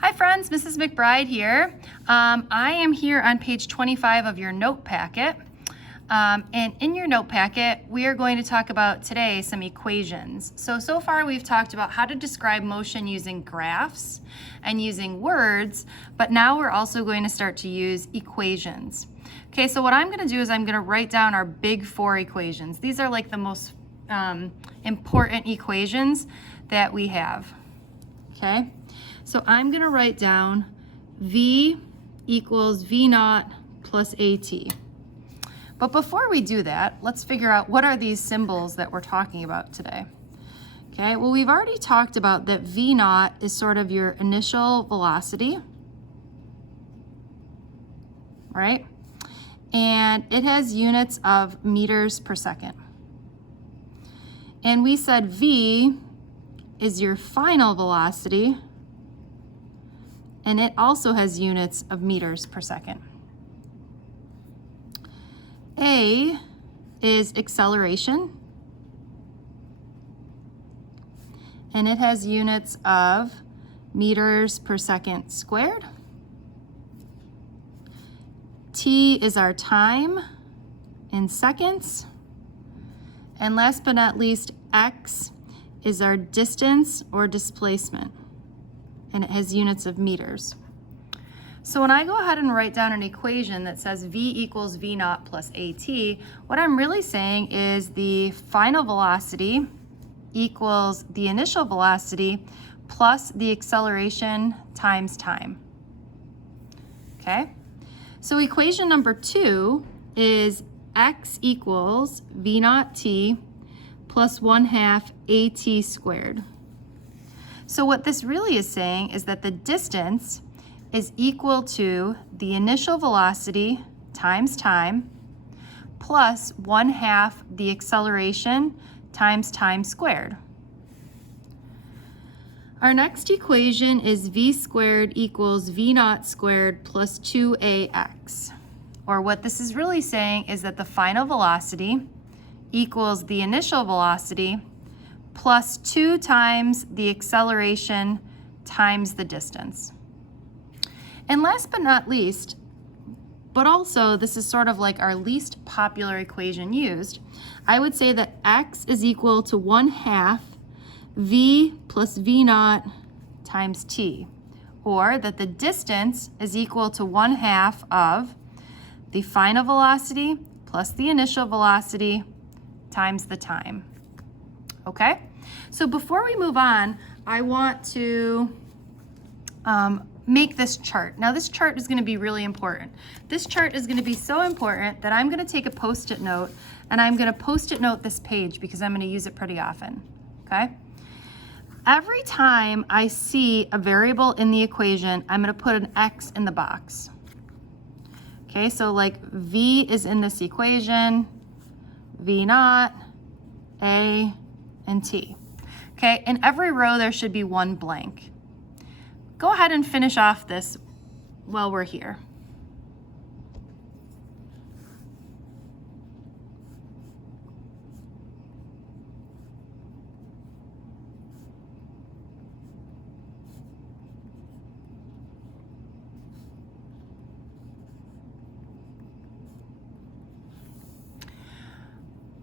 Hi friends, Mrs. McBride here. I am here on page 25 of your note packet. And in your note packet, we are going to talk about today some equations. So far we've talked about how to describe motion using graphs and using words, but now we're also going to start to use equations. Okay, so what I'm going to do is I'm going to write down our big four equations. These are like the most important equations that we have. Okay, so I'm going to write down V equals V naught plus AT. But before we do that, let's figure out what are these symbols that we're talking about today. Okay, well, we've already talked about that V naught is sort of your initial velocity, right? And it has units of meters per second. And we said V is your final velocity, and it also has units of meters per second. A is acceleration, and it has units of meters per second squared. T is our time in seconds. And last but not least, X is our distance or displacement, and it has units of meters. So when I go ahead and write down an equation that says V equals V naught plus AT, what I'm really saying is the final velocity equals the initial velocity plus the acceleration times time. Okay? So equation number 2 is X equals V naught T plus 1/2 AT squared. So what this really is saying is that the distance is equal to the initial velocity times time plus 1/2 the acceleration times time squared. Our next equation is V squared equals V naught squared plus 2AX. Or what this is really saying is that the final velocity equals the initial velocity plus 2 times the acceleration times the distance. And last but not least, but also this is sort of like our least popular equation used, I would say that X is equal to 1/2 V plus V naught times T, or that the distance is equal to 1/2 of the final velocity plus the initial velocity times the time. Okay? So before we move on, I want to make this chart. Now this chart is going to be really important. This chart is going to be so important that I'm going to take a Post-it note and I'm going to Post-it note this page because I'm going to use it pretty often. Okay? Every time I see a variable in the equation, I'm going to put an X in the box. Okay, so like V is in this equation, V naught, A, and T. Okay, in every row there should be one blank. Go ahead and finish off this while we're here.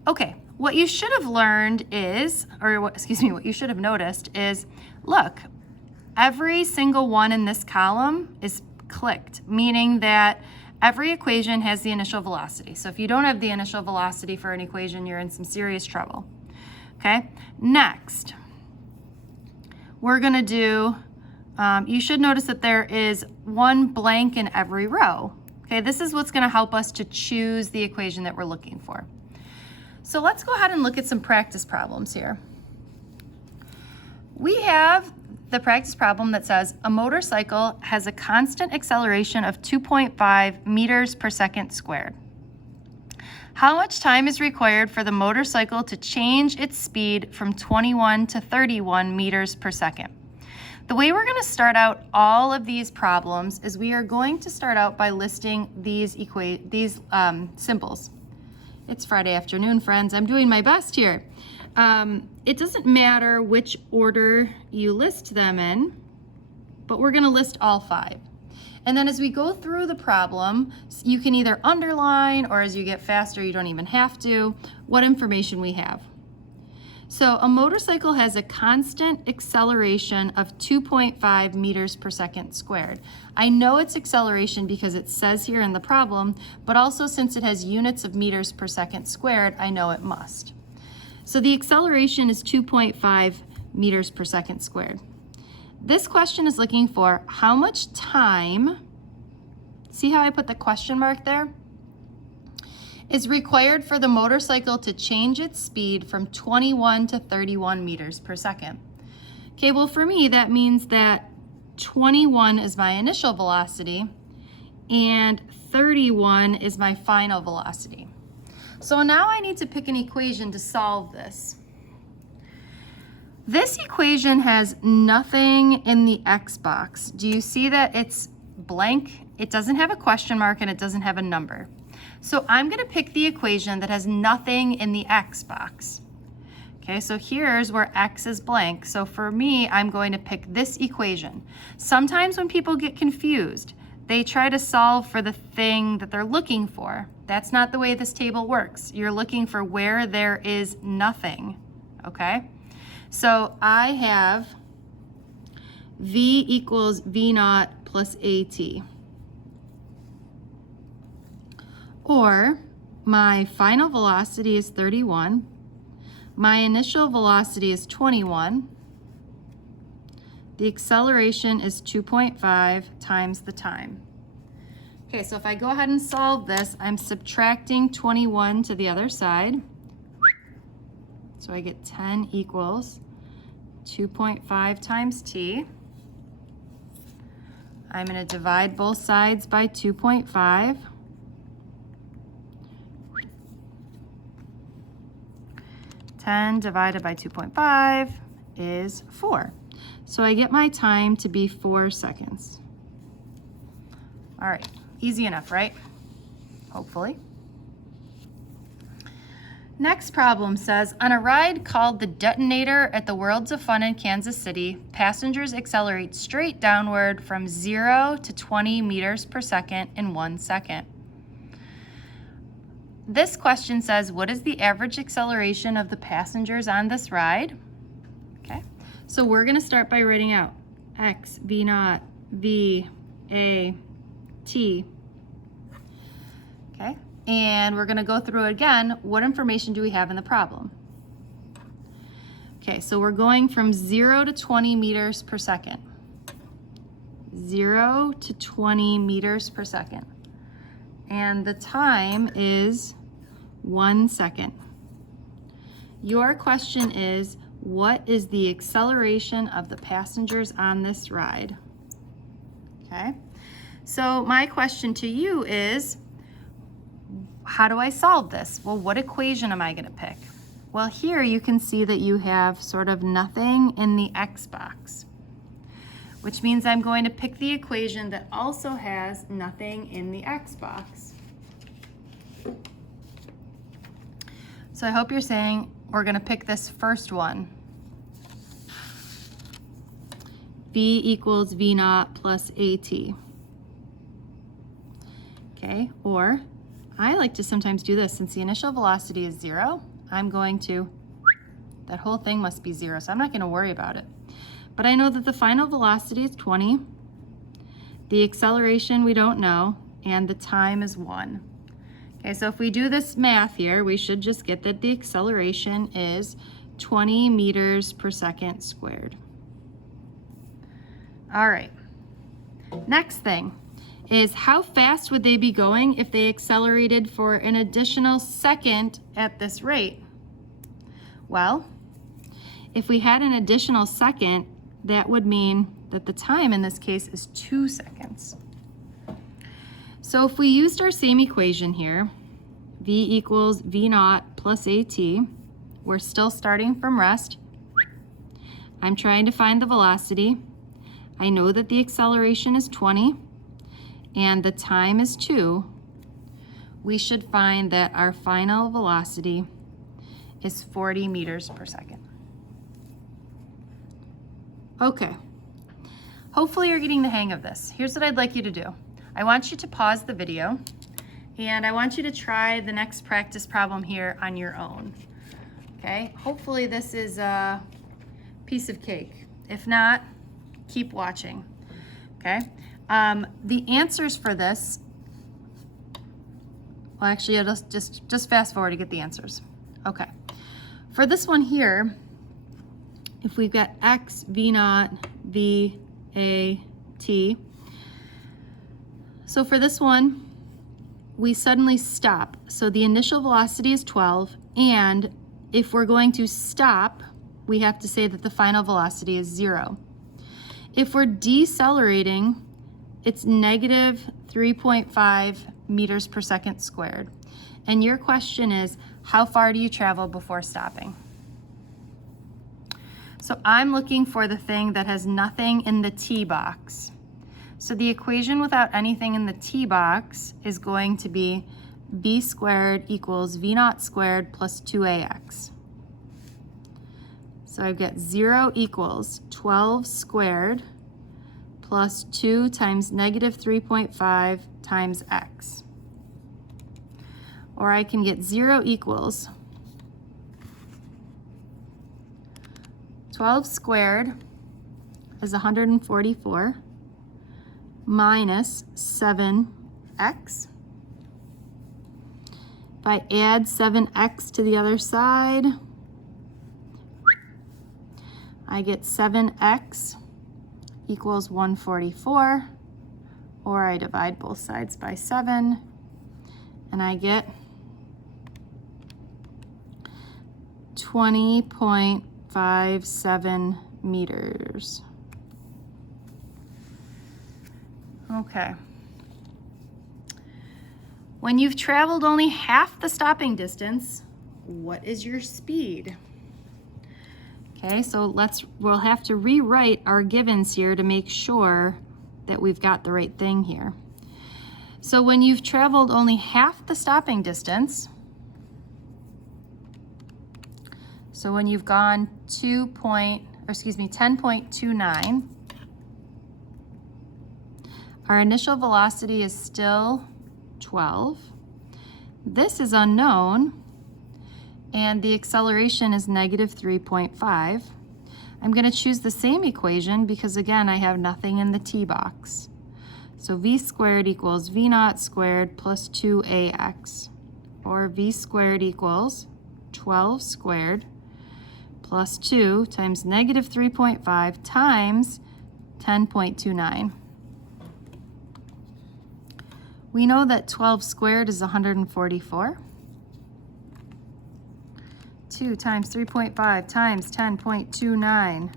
Okay, what you should have learned is, what you should have noticed is, look, every single one in this column is clicked, meaning that every equation has the initial velocity. So if you don't have the initial velocity for an equation, you're in some serious trouble. Okay, next, we're gonna do, you should notice that there is one blank in every row. Okay, this is what's gonna help us to choose the equation that we're looking for. So let's go ahead and look at some practice problems here. We have the practice problem that says a motorcycle has a constant acceleration of 2.5 meters per second squared. How much time is required for the motorcycle to change its speed from 21 to 31 meters per second? The way we're going to start out all of these problems is we are going to start out by listing these symbols. It's Friday afternoon, friends. I'm doing my best here. It doesn't matter which order you list them in. but we're gonna list all 5. And then as we go through the problem, you can either underline, or as you get faster, you don't even have to, what information we have. So a motorcycle has a constant acceleration of 2.5 meters per second squared. I know it's acceleration because it says here in the problem, but also since it has units of meters per second squared, I know it must. So the acceleration is 2.5 meters per second squared. This question is looking for how much time, see how I put the question mark there, is required for the motorcycle to change its speed from 21 to 31 meters per second. Okay, well for me that means that 21 is my initial velocity and 31 is my final velocity. So now I need to pick an equation to solve this. This equation has nothing in the x box. Do you see that it's blank? It doesn't have a question mark and it doesn't have a number. So I'm gonna pick the equation that has nothing in the x box. Okay, so here's where x is blank. So for me, I'm going to pick this equation. Sometimes when people get confused, they try to solve for the thing that they're looking for. That's not the way this table works. You're looking for where there is nothing, okay? So I have v equals v naught plus at. Or my final velocity is 31. My initial velocity is 21. The acceleration is 2.5 times the time. Okay, so if I go ahead and solve this, I'm subtracting 21 to the other side. So I get 10 equals 2.5 times t. I'm going to divide both sides by 2.5. Ten divided by 2.5 is 4. So I get my time to be 4 seconds. All right, easy enough, right? Hopefully. Next problem says, on a ride called the Detonator at the Worlds of Fun in Kansas City, passengers accelerate straight downward from 0 to 20 meters per second in 1 second. This question says, what is the average acceleration of the passengers on this ride? Okay, so we're gonna start by writing out x, v naught, v, a, t. Okay, and we're gonna go through it again. What information do we have in the problem? Okay, so we're going from 0 to 20 meters per second. 0 to 20 meters per second. And the time is 1 second. Your question is, what is the acceleration of the passengers on this ride? Okay, so my question to you is, how do I solve this? Well, what equation am I going to pick? Well, here you can see that you have sort of nothing in the x box, which means I'm going to pick the equation that also has nothing in the x box. So I hope you're saying we're going to pick this first one. V equals v naught plus at. Okay, or I like to sometimes do this. Since the initial velocity is 0, I'm going to, that whole thing must be 0, so I'm not going to worry about it. But I know that the final velocity is 20, the acceleration we don't know, and the time is 1. Okay, so if we do this math here, we should just get that the acceleration is 20 meters per second squared. All right, next thing is, how fast would they be going if they accelerated for an additional second at this rate? Well, if we had an additional second, that would mean that the time in this case is 2 seconds. So if we used our same equation here, v equals v naught plus at, we're still starting from rest. I'm trying to find the velocity. I know that the acceleration is 20 and the time is 2. We should find that our final velocity is 40 meters per second. Okay, hopefully you're getting the hang of this. Here's what I'd like you to do. I want you to pause the video and I want you to try the next practice problem here on your own. Okay, hopefully this is a piece of cake. If not, keep watching. Okay, the answers for this, well actually I'll just fast forward to get the answers. Okay, for this one here, if we've got x, v naught, v, a, t. So for this one, we suddenly stop. So the initial velocity is 12, and if we're going to stop, we have to say that the final velocity is 0. If we're decelerating, it's negative 3.5 meters per second squared. And your question is, how far do you travel before stopping? So I'm looking for the thing that has nothing in the t box. So the equation without anything in the t box is going to be v squared equals v naught squared plus 2ax. So I've got 0 equals 12 squared plus 2 times negative 3.5 times x. Or I can get 0 equals 12 squared is 144 minus 7x. If I add 7x to the other side, I get 7x equals 144, or I divide both sides by 7, and I get 20.57 meters. Okay. When you've traveled only half the stopping distance, what is your speed? Okay, so we'll have to rewrite our givens here to make sure that we've got the right thing here. So when you've traveled only half the stopping distance, so when you've gone 10.29, our initial velocity is still 12. This is unknown, and the acceleration is negative 3.5. I'm going to choose the same equation because, again, I have nothing in the t box. So v squared equals v naught squared plus 2ax, or v squared equals 12 squared plus 2 times negative 3.5 times 10.29. We know that 12 squared is 144. 2 times 3.5 times 10.29,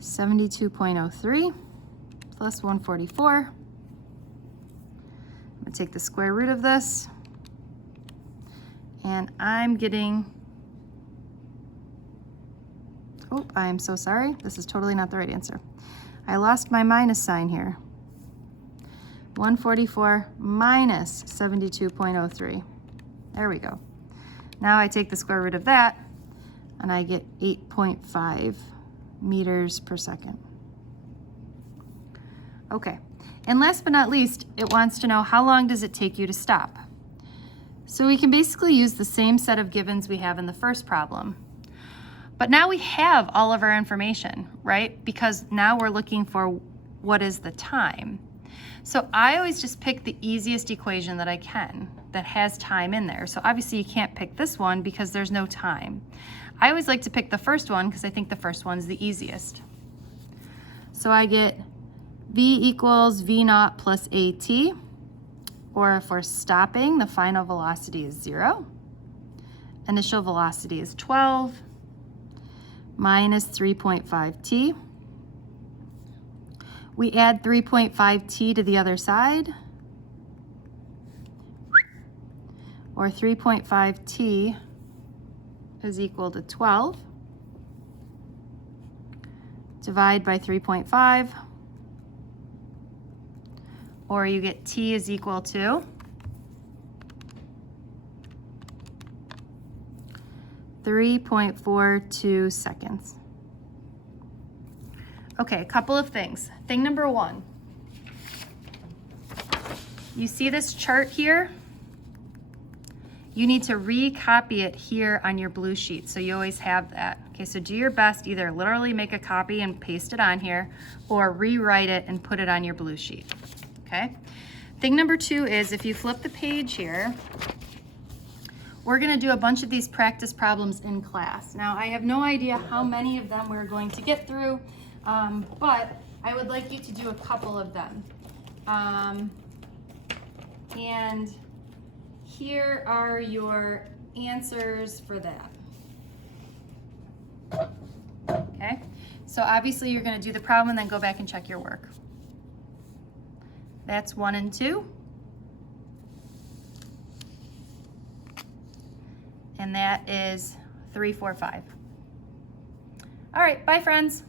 72.03 plus 144. I'm going to take the square root of this, and I'm getting, oh, I am so sorry. This is totally not the right answer. I lost my minus sign here. 144 minus 72.03. There we go. Now I take the square root of that, and I get 8.5 meters per second. Okay, and last but not least, it wants to know how long does it take you to stop? So we can basically use the same set of givens we have in the first problem. But now we have all of our information, right? Because now we're looking for what is the time. So I always just pick the easiest equation that I can that has time in there. So obviously you can't pick this one because there's no time. I always like to pick the first one because I think the first one's the easiest. So I get v equals v naught plus at, or if we're stopping, the final velocity is 0. Initial velocity is 12 minus 3.5t. We add 3.5t to the other side, or 3.5t is equal to 12. Divide by 3.5, or you get t is equal to 3.42 seconds. Okay, a couple of things. Thing number one, you see this chart here? You need to recopy it here on your blue sheet, so you always have that. Okay, so do your best, either literally make a copy and paste it on here, or rewrite it and put it on your blue sheet, okay? Thing number two is, if you flip the page here, we're gonna do a bunch of these practice problems in class. Now, I have no idea how many of them we're going to get through, but I would like you to do a couple of them. And here are your answers for that. Okay, so obviously you're going to do the problem and then go back and check your work. That's 1 and 2. And that is 3, 4, 5. All right, bye friends.